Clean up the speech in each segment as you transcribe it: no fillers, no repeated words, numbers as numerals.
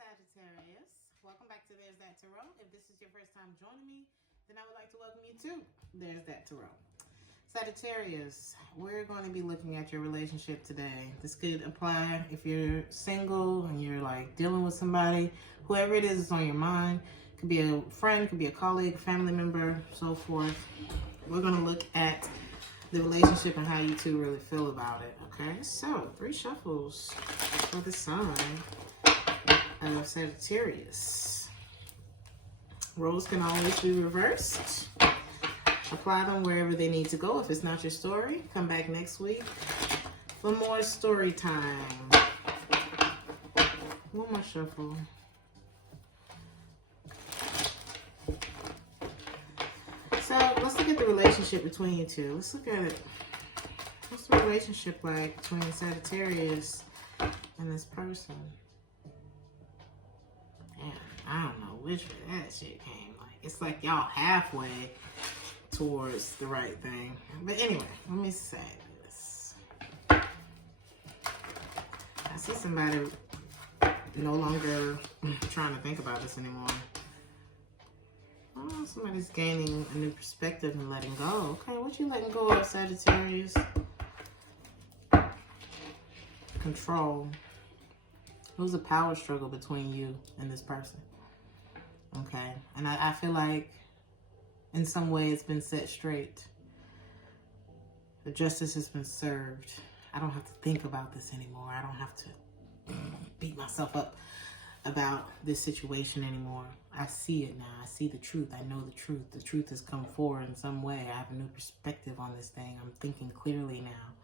Sagittarius. Welcome back to There's That Tarot. If this is your first time joining me, then I would like to welcome you to There's That Tarot. Sagittarius, we're going to be looking at your relationship today. This could apply if you're single and you're like dealing with somebody, whoever it is on your mind. Could be a friend, could be a colleague, family member, so forth. We're going to look at the relationship and how you two really feel about it. Okay, so 3 shuffles for the sign of Sagittarius. Roles can always be reversed. Apply them wherever they need to go. If it's not your story, come back next week for more story time. One more shuffle. So let's look at the relationship between you two. Let's look at it. What's the relationship like between Sagittarius and this person? Man, I don't know which way that shit came. Like, it's like y'all halfway towards the right thing. But anyway, let me say this. I see somebody no longer trying to think about this anymore. Oh, somebody's gaining a new perspective and letting go. Okay, what you letting go of, Sagittarius? Control. It was a power struggle between you and this person. Okay, and I feel like in some way it's been set straight. The justice has been served. I don't have to think about this anymore. I don't have to beat myself up about this situation anymore. I see it now. I see the truth. I know the truth. The truth has come forward in some way. I have a new perspective on this thing. I'm thinking clearly now.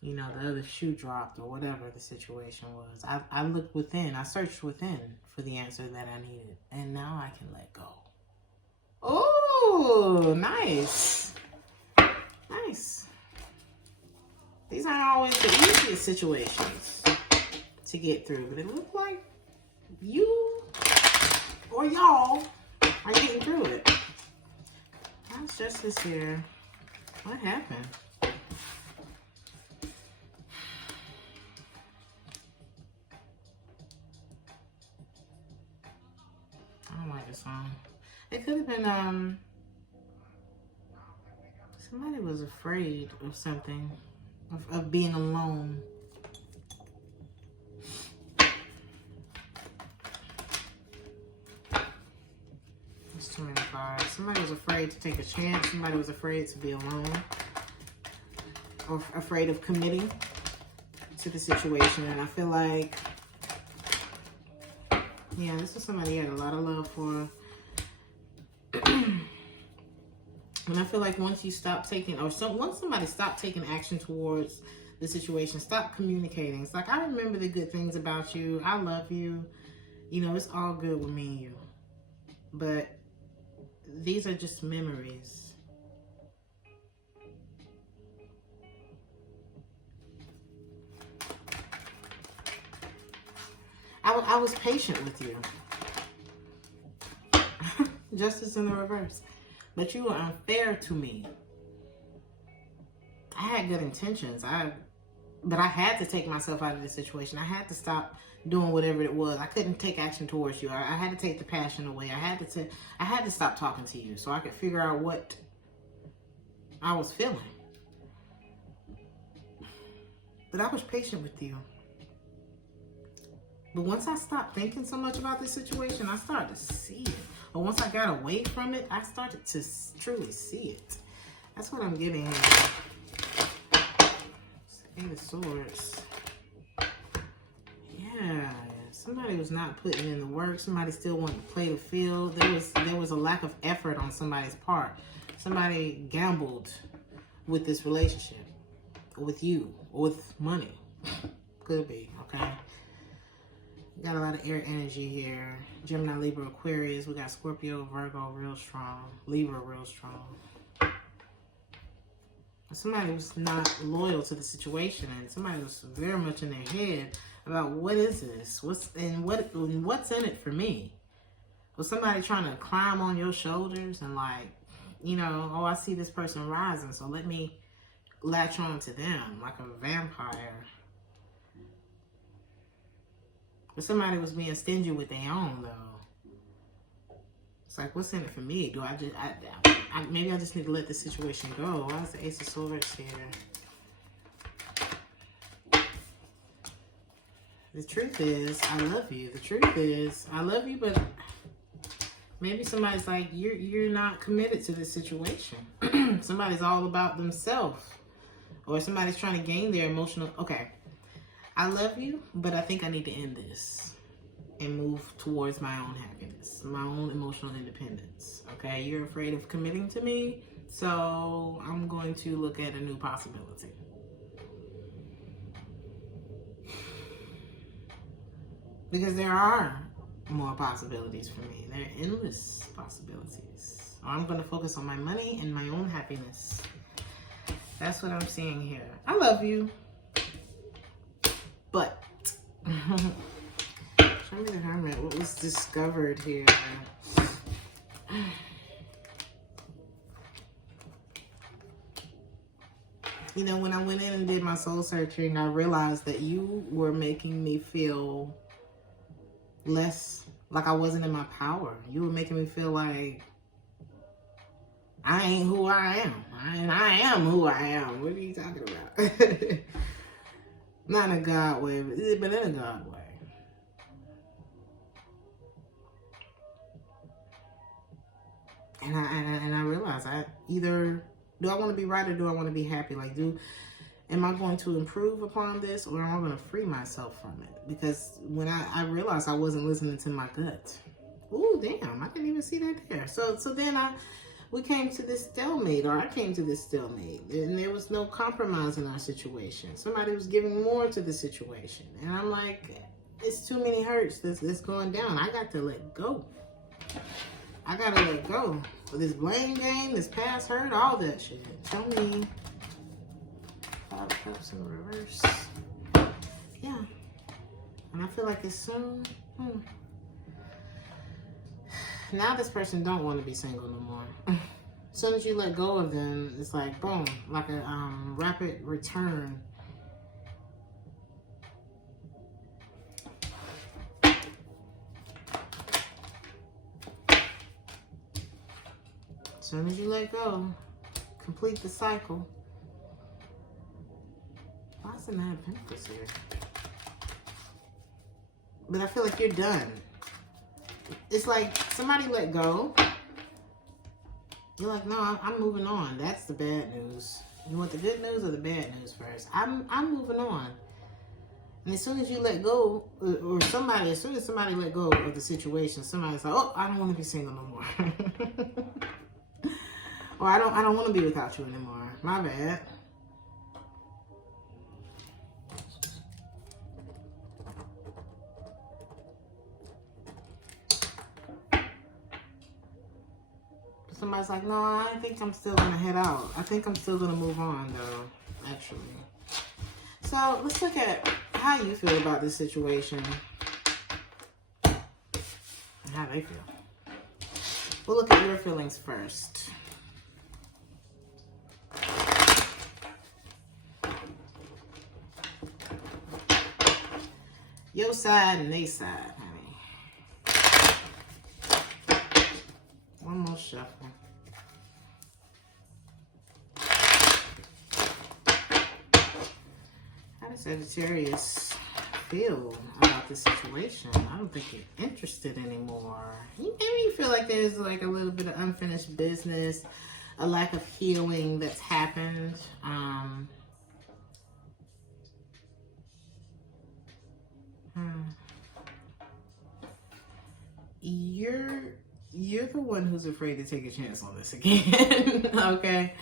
You know, the other shoe dropped or whatever the situation was. I looked within. I searched within for the answer that I needed. And now I can let go. Oh, nice. Nice. These aren't always the easiest situations to get through, but it looked like you or y'all are getting through it. How's justice here? What happened? I don't like this song. It could have been somebody was afraid of something, of being alone. Too many cards. Somebody was afraid to take a chance. Somebody was afraid to be alone, or afraid of committing to the situation. And I feel like, yeah, this is somebody you had a lot of love for. And I feel like once you stop taking, once somebody stopped taking action towards the situation, stop communicating. It's like, I remember the good things about you. I love you. You know, it's all good with me and you. But these are just memories. I was patient with you. Justice in the reverse. But you were unfair to me. I had good intentions. But I had to take myself out of this situation. I had to stop doing whatever it was. I couldn't take action towards you. I had to take the passion away. I had to stop talking to you so I could figure out what I was feeling. But I was patient with you. But once I stopped thinking so much about this situation, I started to see it. But once I got away from it, I started to truly see it. That's what I'm getting here. Eight of Swords. Yeah, somebody was not putting in the work. Somebody still wanted to play the field. There was a lack of effort on somebody's part. Somebody gambled with this relationship, with you, or with money. Could be, okay? Got a lot of air energy here. Gemini, Libra, Aquarius. We got Scorpio, Virgo, real strong. Libra, real strong. Somebody was not loyal to the situation, and somebody was very much in their head about what is this? What's in it for me? Was somebody trying to climb on your shoulders and like, you know, oh, I see this person rising, so let me latch on to them like a vampire. But somebody was being stingy with their own, though. It's like, what's in it for me? Do I just, maybe I just need to let this situation go. Why is the Ace of Swords here? The truth is, I love you. The truth is, I love you, but maybe somebody's like, you're not committed to this situation. Somebody's all about themselves. Or somebody's trying to gain their emotional... Okay, I love you, but I think I need to end this and move towards my own happiness, my own emotional independence. Okay, you're afraid of committing to me, so I'm going to look at a new possibility. Because there are more possibilities for me. There are endless possibilities. I'm going to focus on my money and my own happiness. That's what I'm seeing here. I love you. But. Show me the Hermit. What was discovered here? You know, when I went in and did my soul searching, I realized that you were making me feel less like I wasn't in my power. You were making me feel like I ain't who I am. And I am who I am. What are you talking about? Not in a God way, but in a God way. And I realized either do I want to be right or do I want to be happy? Like, am I going to improve upon this or am I going to free myself from it? Because when I realized I wasn't listening to my gut. Ooh, damn, I didn't even see that there. So then we came to this stalemate, or I came to this stalemate, and there was no compromise in our situation. Somebody was giving more to the situation. And I'm like, it's too many hurts that's going down. I got to let go. I got to let go. For this blame game, this past hurt, all that shit. Tell me. 5 of Cups in reverse. Yeah. And I feel like it's soon. Now this person don't want to be single no more. As soon as you let go of them, it's like boom, like a rapid return. As soon as you let go, complete the cycle. Why is the Nine of Pentacles here? But I feel like you're done. It's like somebody let go. You're like, no, I'm moving on. That's the bad news. You want the good news or the bad news first? I'm moving on. And as soon as you let go, or as soon as somebody let go of the situation, somebody's like, oh, I don't want to be single no more. Or I don't want to be without you anymore. My bad. Somebody's like, no, I think I'm still going to head out. I think I'm still going to move on, though, actually. So let's look at how you feel about this situation and how they feel. We'll look at your feelings first. Your side and they side, honey. One more shuffle. How does Sagittarius feel about this situation? I don't think you're interested anymore. Maybe you feel like there's like a little bit of unfinished business, a lack of healing that's happened. You're the one who's afraid to take a chance on this again. Okay?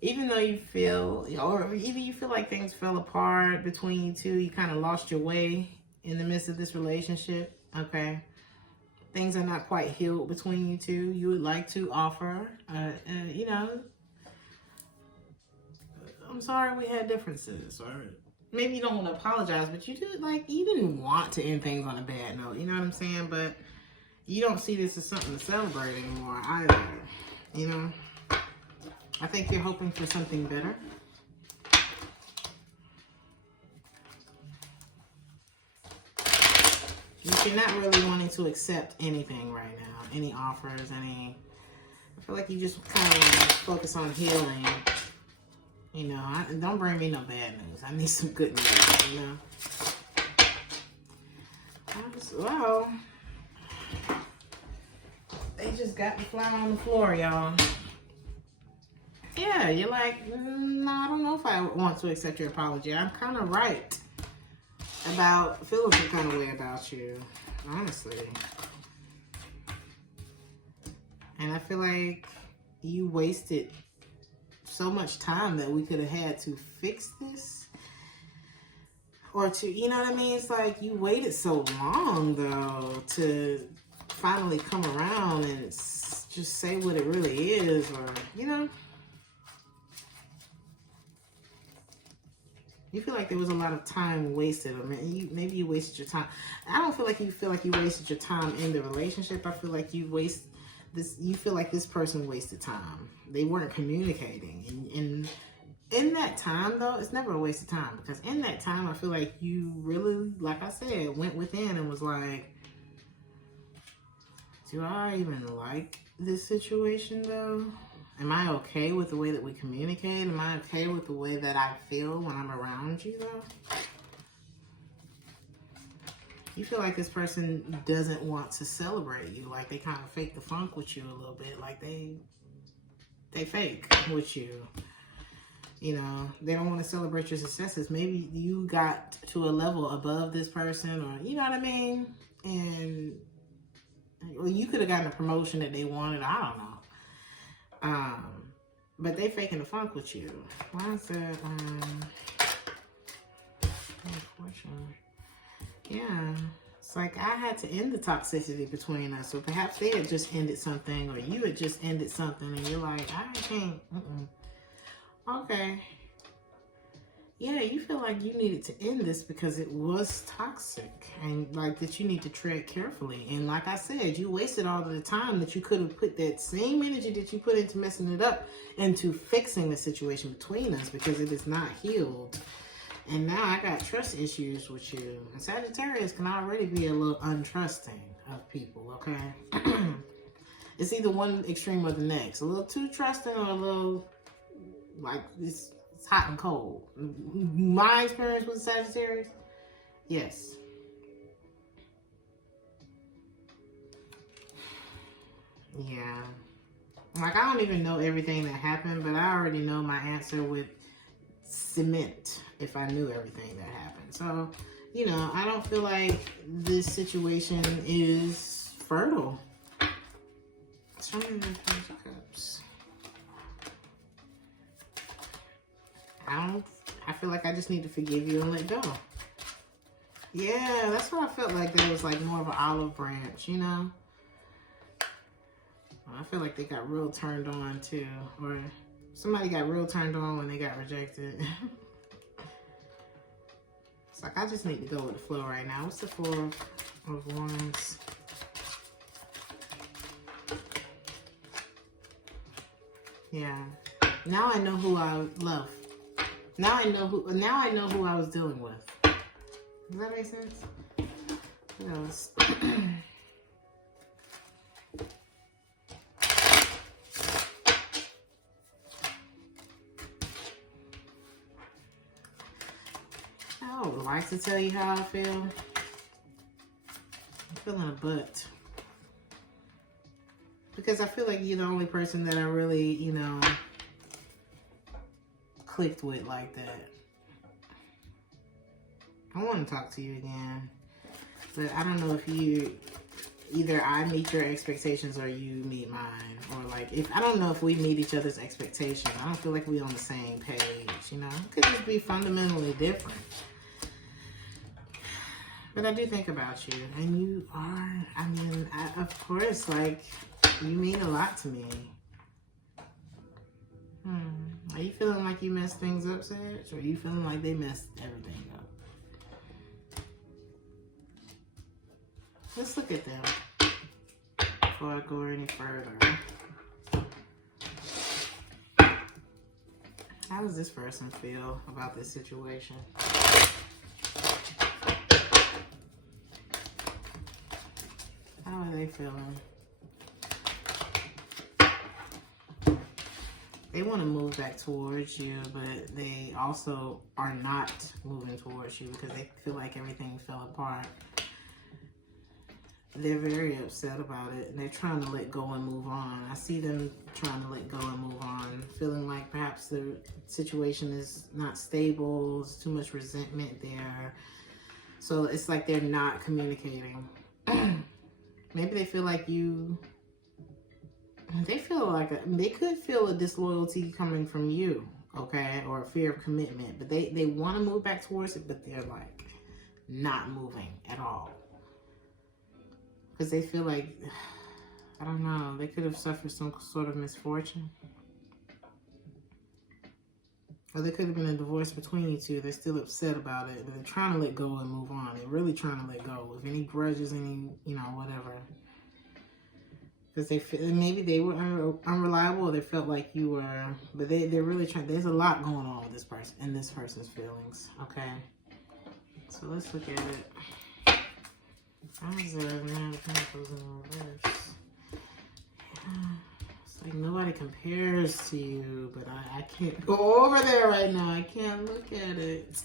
Even though you feel, or even you feel like things fell apart between you two, you kind of lost your way in the midst of this relationship. Okay? Things are not quite healed between you two. You would like to offer, you know, I'm sorry we had differences, or maybe you don't want to apologize, but you didn't want to end things on a bad note. You know what I'm saying? But you don't see this as something to celebrate anymore either. You know? I think you're hoping for something better. You're not really wanting to accept anything right now. Any offers, any... I feel like you just kind of want to focus on healing. You know, don't bring me no bad news. I need some good news, you know. Well, they just got me flying on the floor, y'all. Yeah, you're like, no, I don't know if I want to accept your apology. I'm kind of right about feeling some kind of way about you, honestly. And I feel like you wasted so much time that we could have had to fix this. Or to, you know what I mean? It's like you waited so long, though, to finally come around and just say what it really is, or, you know? You feel like there was a lot of time wasted. I mean, maybe you wasted your time. I don't feel like you wasted your time in the relationship. I feel like you feel like this person wasted time. They weren't communicating. And in that time, though, it's never a waste of time. Because in that time, I feel like you really, like I said, went within and was like, do I even like this situation, though? Am I okay with the way that we communicate? Am I okay with the way that I feel when I'm around you, though? You feel like this person doesn't want to celebrate you. Like they kind of fake the funk with you a little bit. Like they fake with you. You know, they don't want to celebrate your successes. Maybe you got to a level above this person, or you know what I mean? And well, you could have gotten a promotion that they wanted. I don't know. But they faking the funk with you. Why is that? Unfortunately. Yeah. It's like I had to end the toxicity between us. So perhaps they had just ended something, or you had just ended something, and you're like, I can't. Okay. Yeah, you feel like you needed to end this because it was toxic, and like that you need to tread carefully. And like I said, you wasted all of the time that you could have put that same energy that you put into messing it up into fixing the situation between us, because it is not healed. And now I got trust issues with you. And Sagittarius can already be a little untrusting of people, okay? It's either one extreme or the next. A little too trusting, or a little like it's hot and cold. My experience with Sagittarius, yes. Yeah. Like, I don't even know everything that happened, but I already know my answer would cement if I knew everything that happened. So, you know, I don't feel like this situation is fertile. Show me the Page of Cups. I feel like I just need to forgive you and let go. Yeah, that's what I felt like. There was like more of an olive branch, you know? I feel like they got real turned on too. Or somebody got real turned on when they got rejected. It's like I just need to go with the flow right now. What's the Four of Wands? Yeah. Now I know who I love. Now I know who I was dealing with. Does that make sense? What else? I would like to tell you how I feel. I'm feeling a butt. Because I feel like you're the only person that I really, you know, clicked with like that. I want to talk to you again, but I don't know if either I meet your expectations or you meet mine, or like I don't know if we meet each other's expectations. I don't feel like we on the same page, you know. It could just be fundamentally different. But I do think about you, and you are, I mean, of course, like, you mean a lot to me. Are you feeling like you messed things up, Sag? Or are you feeling like they messed everything up? Let's look at them before I go any further. How does this person feel about this situation? How are they feeling? They want to move back towards you, but they also are not moving towards you because they feel like everything fell apart. They're very upset about it, and they're trying to let go and move on. I see them trying to let go and move on, feeling like perhaps the situation is not stable, there's too much resentment there. So it's like they're not communicating. Maybe they feel like they feel like they could feel a disloyalty coming from you, okay, or a fear of commitment, but they want to move back towards it, but they're like not moving at all. Because they feel like, I don't know, they could have suffered some sort of misfortune. Or there could have been a divorce between you two. They're still upset about it, but they're trying to let go and move on. They're really trying to let go of any grudges, any, whatever. Because maybe they were unreliable, or they felt like you were, but they're really trying. There's a lot going on with this person and this person's feelings, okay? So let's look at it. How's the Man of Pentacles in reverse? Yeah. It's like nobody compares to you, but I can't go over there right now. I can't look at it.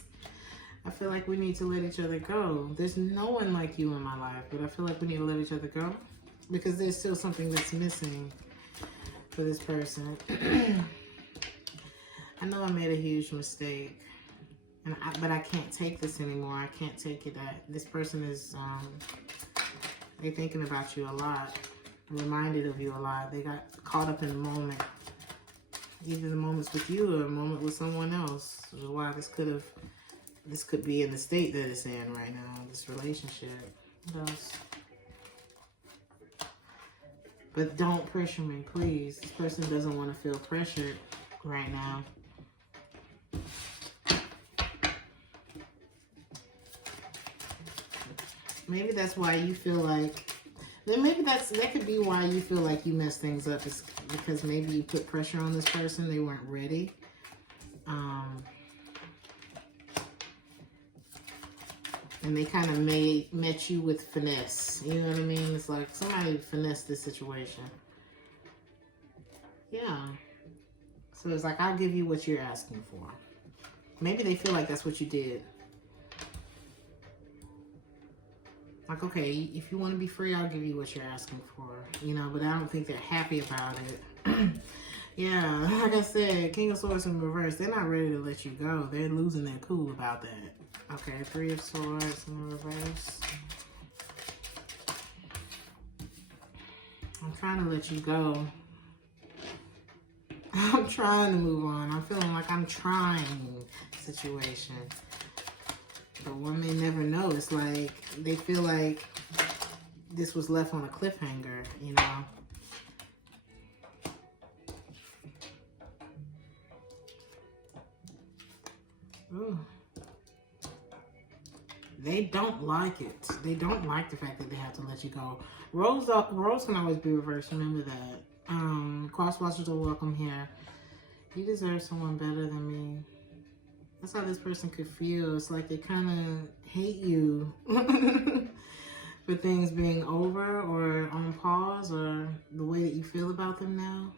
I feel like we need to let each other go. There's no one like you in my life, but I feel like we need to let each other go because there's still something that's missing for this person. I know I made a huge mistake, but I can't take this anymore. I can't take it. This person is, they're thinking about you a lot, reminded of you a lot. They got caught up in the moment, either the moments with you or a moment with someone else. Which is why this could be in the state that it's in right now, this relationship. What else? But don't pressure me, please. This person doesn't want to feel pressured right now. Maybe that's why you feel like, maybe that could be why you feel like you messed things up. It's because maybe you put pressure on this person. They weren't ready. And they kind of met you with finesse. You know what I mean? It's like somebody finessed this situation. Yeah. So it's like, I'll give you what you're asking for. Maybe they feel like that's what you did. Like, okay, if you want to be free, I'll give you what you're asking for. But I don't think they're happy about it. Yeah, like I said, King of Swords in reverse, they're not ready to let you go. They're losing their cool about that. Okay, Three of Swords in reverse. I'm trying to let you go. I'm trying to move on. I'm feeling like I'm trying situation. But one may never know. It's like they feel like this was left on a cliffhanger, Ooh. They don't like it. They don't like the fact that they have to let you go. Rose can always be reversed. Remember that. Cross watchers are welcome here. You deserve someone better than me. That's how this person could feel. It's like they kind of hate you for things being over or on pause or the way that you feel about them now.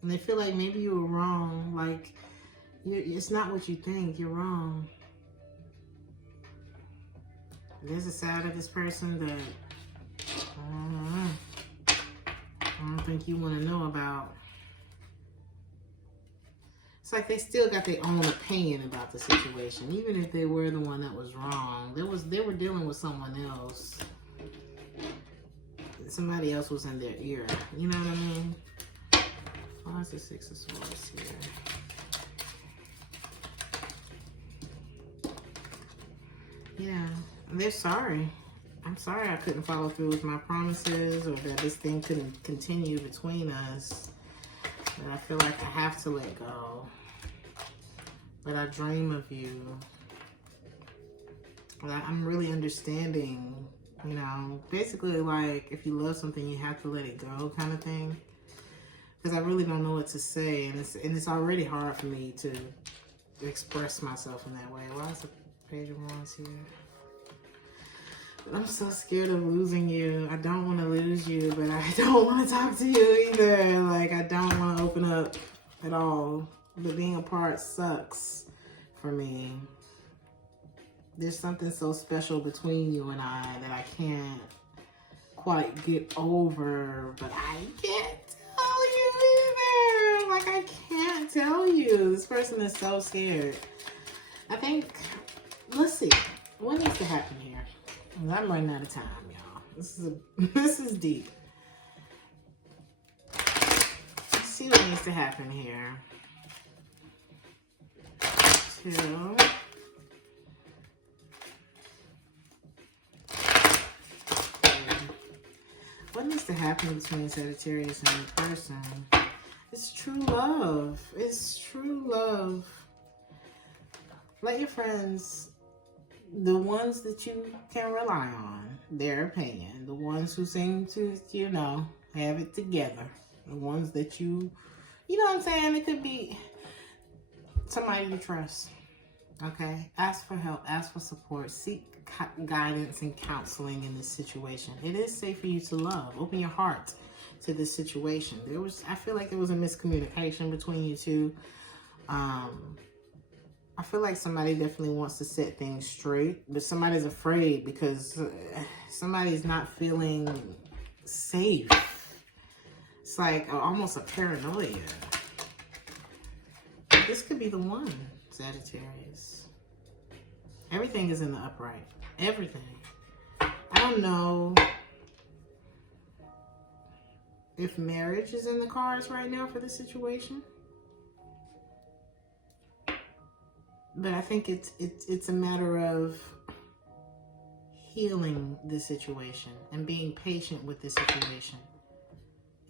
And they feel like maybe you were wrong. Like, it's not what you think. You're wrong. There's a side of this person that I don't think you want to know about. It's like they still got their own opinion about the situation, even if they were the one that was wrong. They were dealing with someone else. Somebody else was in their ear. You know what I mean? Why is the Six of Swords here? Yeah, they're sorry. I'm sorry I couldn't follow through with my promises, or that this thing couldn't continue between us. But I feel like I have to let go. But I dream of you. I'm really understanding, basically like if you love something, you have to let it go kind of thing. Because I really don't know what to say. And it's already hard for me to express myself in that way. Why is the Page of Wands here? I'm so scared of losing you. I don't want to lose you, but I don't want to talk to you either. Like, I don't want to open up at all. But being apart sucks for me. There's something so special between you and I that I can't quite get over, but I can't tell you either. Like, I can't tell you. This person is so scared. I think, let's see, what needs to happen here? I'm running out of time, y'all. This is deep. Let's see what needs to happen here. 2. What needs to happen between Sagittarius and your person? It's true love. It's true love. Let your friends, the ones that you can rely on, their opinion, the ones who seem to, you know, have it together, the ones that you know what I'm saying? It could be somebody you trust, okay? Ask for help, ask for support, seek guidance and counseling in this situation. It is safe for you to love. Open your heart to this situation. I feel like there was a miscommunication between you two. I feel like somebody definitely wants to set things straight, but somebody's afraid because somebody's not feeling safe. It's like almost a paranoia. This could be the one, Sagittarius. Everything is in the upright. Everything. I don't know if marriage is in the cards right now for this situation. But I think it's a matter of healing this situation and being patient with this situation.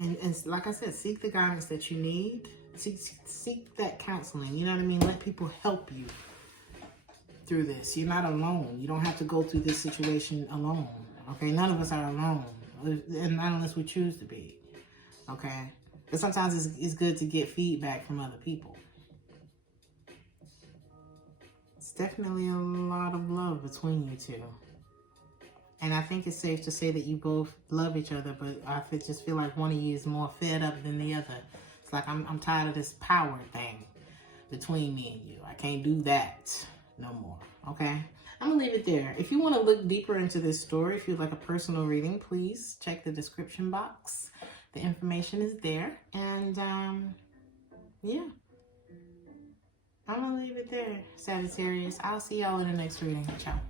And like I said, seek the guidance that you need. Seek that counseling. You know what I mean? Let people help you through this. You're not alone. You don't have to go through this situation alone. Okay? None of us are alone. And not unless we choose to be. Okay? But sometimes it's good to get feedback from other people. Definitely a lot of love between you two. And I think it's safe to say that you both love each other, but I just feel like one of you is more fed up than the other. It's like I'm tired of this power thing between me and you. I can't do that no more, okay? I'm going to leave it there. If you want to look deeper into this story, if you'd like a personal reading, please check the description box. The information is there. And, yeah. I'm going to leave it there, Sagittarius. I'll see y'all in the next reading. Ciao.